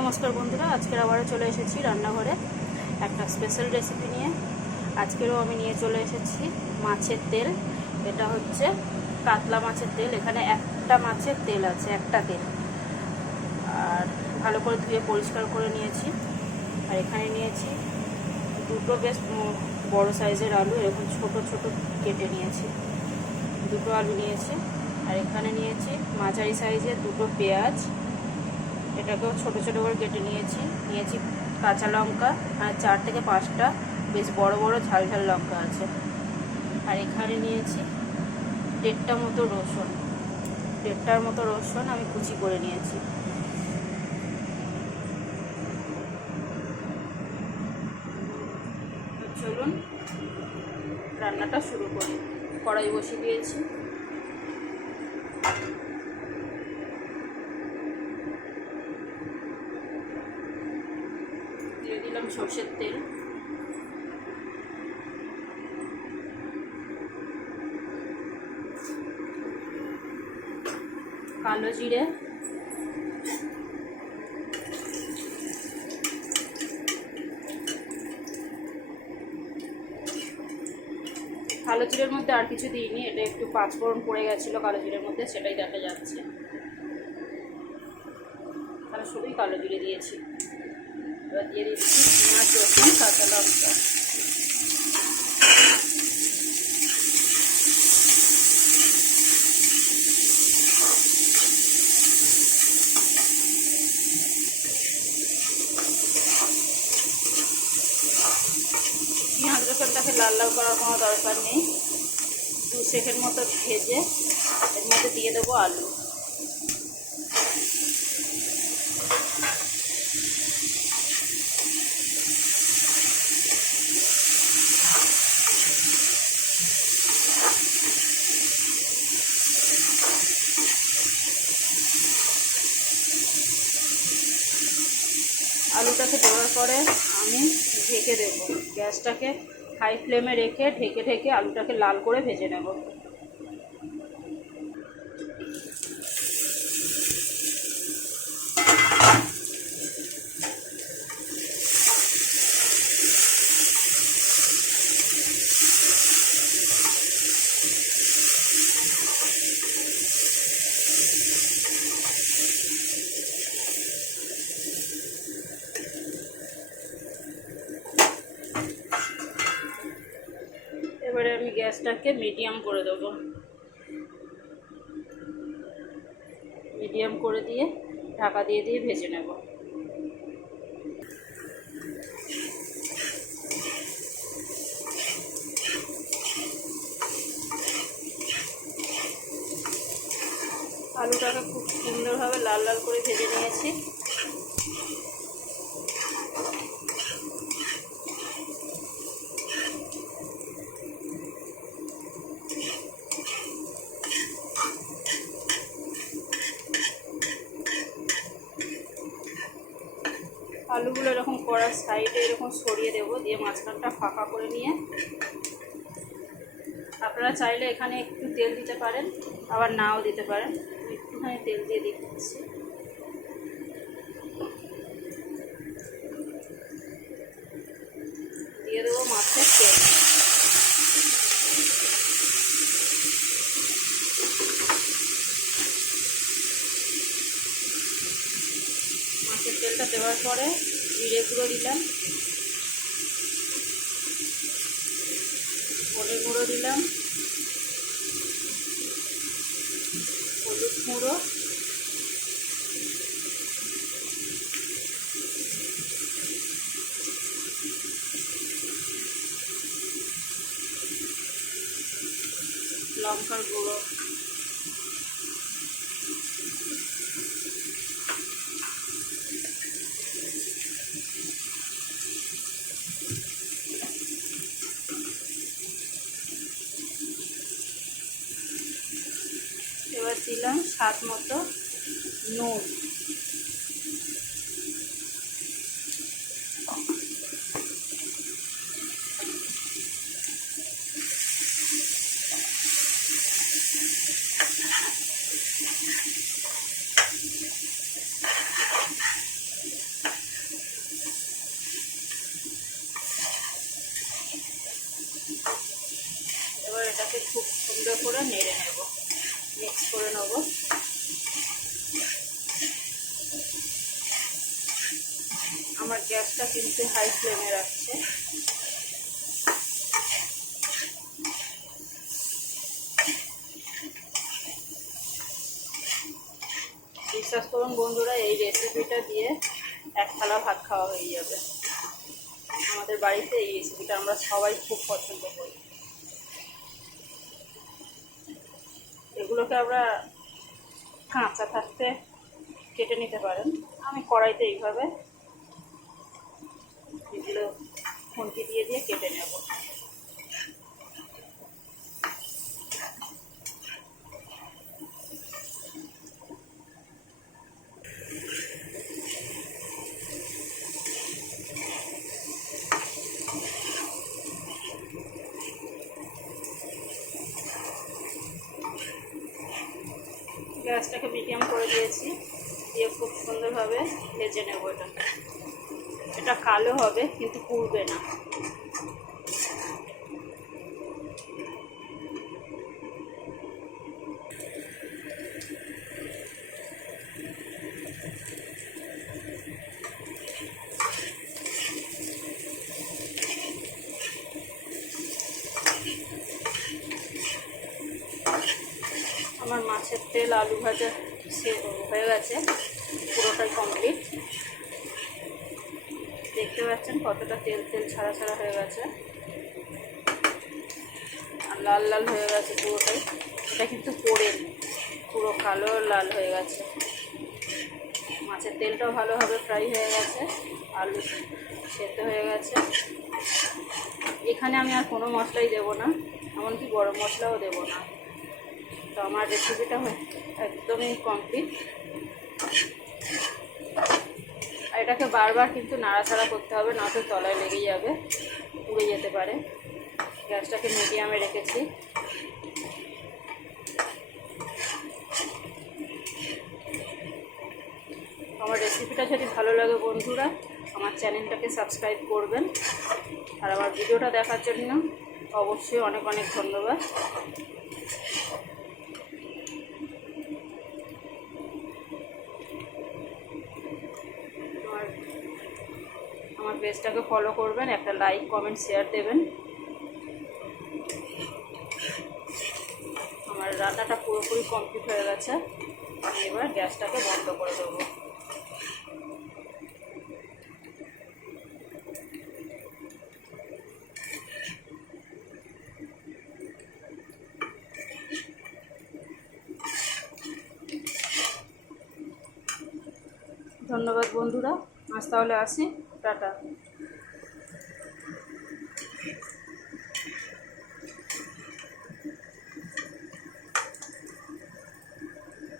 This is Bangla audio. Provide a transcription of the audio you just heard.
নমস্কার বন্ধুরা, আজকে আবারও চলে এসেছি রান্নাঘরে একটা স্পেশাল রেসিপি নিয়ে। আজকেরও আমি নিয়ে চলে এসেছি মাছের তেল। এটা হচ্ছে কাতলা মাছের তেল। এখানে একটা মাছের তেল আছে, একটা তেল। আর ভালো করে ধুয়ে পরিষ্কার করে নিয়েছি। আর এখানে নিয়েছি দুটো বেশ বড় সাইজের আলু, এরকম ছোট ছোট কেটে নিয়েছি। দুটো আলু নিয়েছি। আর এখানে নিয়েছি মাঝারি সাইজের দুটো পেঁয়াজ, এটাকেও ছোট ছোট করে কেটে নিয়েছি। কাঁচা লঙ্কা, আর 4 থেকে 5টা বেশ বড় বড় ঝাল ঝাল লঙ্কা আছে। আর এখানে নিয়েছি 1.5টার মতো রসুন আমি কুচি করে নিয়েছি। চলুন রান্নাটা শুরু করি। কড়াই বসিয়ে দিয়েছি। দিয়ে দিলাম সর্ষের তেল। কালো জিরে, কালো জিরের মধ্যে আর কিছু দিইনি, এটা একটু পাঁচফোড়ন পড়ে গেছিলো কালো জিরের মধ্যে, সেটাই দেখা যাচ্ছে। তাহলে শুধুই কালো জিরে দিয়েছি। এবার দিয়ে দিচ্ছি পেঁয়াজ, রসুন, কাঁচা লঙ্কা। পেঁয়াজ রসুনটাকে লাল লাল করার কোনো দরকার নেই। 2 সেকেন্ড মতো ভেজে এর মধ্যে দিয়ে দেবো আলু। আলুটাকে দেওয়ার পরে আমি ঢেকে দেবো। গ্যাসটাকে হাই ফ্লেমে রেখে ঢেকে আলুটাকে লাল করে ভেজে নেব। এবারে আমি গ্যাসটাকে মিডিয়াম করে দেবো। মিডিয়াম করে দিয়ে ঢাকা দিয়ে ভেজে নেব। আলুটাকে খুব সুন্দরভাবে লাল লাল করে ভেজে নিয়েছি। আলুগুলো এরকম কড়ার সাইডে এরকম সরিয়ে দেবো, দিয়ে মাঝখানটা ফাঁকা করে নিয়ে আপনারা চাইলে এখানে একটু তেল দিতে পারেন, আবার নাও দিতে পারেন। একটুখানি তেল দিয়ে দিচ্ছি। দিয়ে দেবো মাছের তেল। মাছের তেলটা দেওয়ার পরে জিরে গুঁড়ো দিলাম, ধনে গুঁড়ো দিলাম, হলুদ গুঁড়ো, লঙ্কার গুঁড়ো, এবার দিলাম স্বাদ মতো নুন। আমার গ্যাসটা কিন্তু হাই ফ্লেমে রাখছে। বিশ্বাস করুন বন্ধুরা, এই রেসিপিটা দিয়ে এক থালা ভাত খাওয়া হয়ে যাবে। আমাদের বাড়িতে এই রেসিপিটা আমরা সবাই খুব পছন্দ করি। এগুলোকে আমরা কাঁচা থাকতে কেটে নিতে পারেন, আমি কড়াইতে এইভাবে এগুলো খুন্তি দিয়ে দিয়ে কেটে নেব। গ্যাসটাকে মিডিয়াম করে দিয়েছি, দিয়ে খুব সুন্দরভাবে ভেজে নেব। এটা কালো হবে কিন্তু পুড়বে না। আমার মাছের তেল আলু ভাজা হয়ে গেছে, পুরোটাই কমপ্লিট। দেখতে পাচ্ছেন কতটা তেল তেল ছাড়া ছাড়া হয়ে গেছে, আর লাল লাল হয়ে গেছে পুরোটাই। এটা কিন্তু পোড়েনি, পুরো কালো লাল হয়ে গেছে। মাছের তেলটাও ভালোভাবে ফ্রাই হয়ে গেছে, আলু সেদ্ধ হয়ে গেছে। এখানে আমি আর কোনো মশলাই দেবো না, এমনকি গরম মশলাও দেবো না। তো আমার রেসিপিটা একদমই কমপ্লিট। আর এটাকে বারবার কিন্তু নাড়াচাড়া করতে হবে, না তো তলায় লেগে যাবে, পুড়ে যেতে পারে। গ্যাসটাকে মিডিয়ামে রেখেছি। আমার রেসিপিটা যদি ভালো লাগে বন্ধুরা, আমার চ্যানেলটাকে সাবস্ক্রাইব করবেন। আর আমার ভিডিওটা দেখার জন্য অবশ্যই অনেক অনেক ধন্যবাদ। আমার পেজটাকে ফলো করবেন, একটা লাইক কমেন্ট শেয়ার দেবেন। আমার রান্নাটা পুরোপুরি কমপ্লিট হয়ে গেছে, আমি এবার গ্যাসটাকে বন্ধ করে দেবো। ধন্যবাদ বন্ধুরা, আজ তাহলে আসি, টাটা।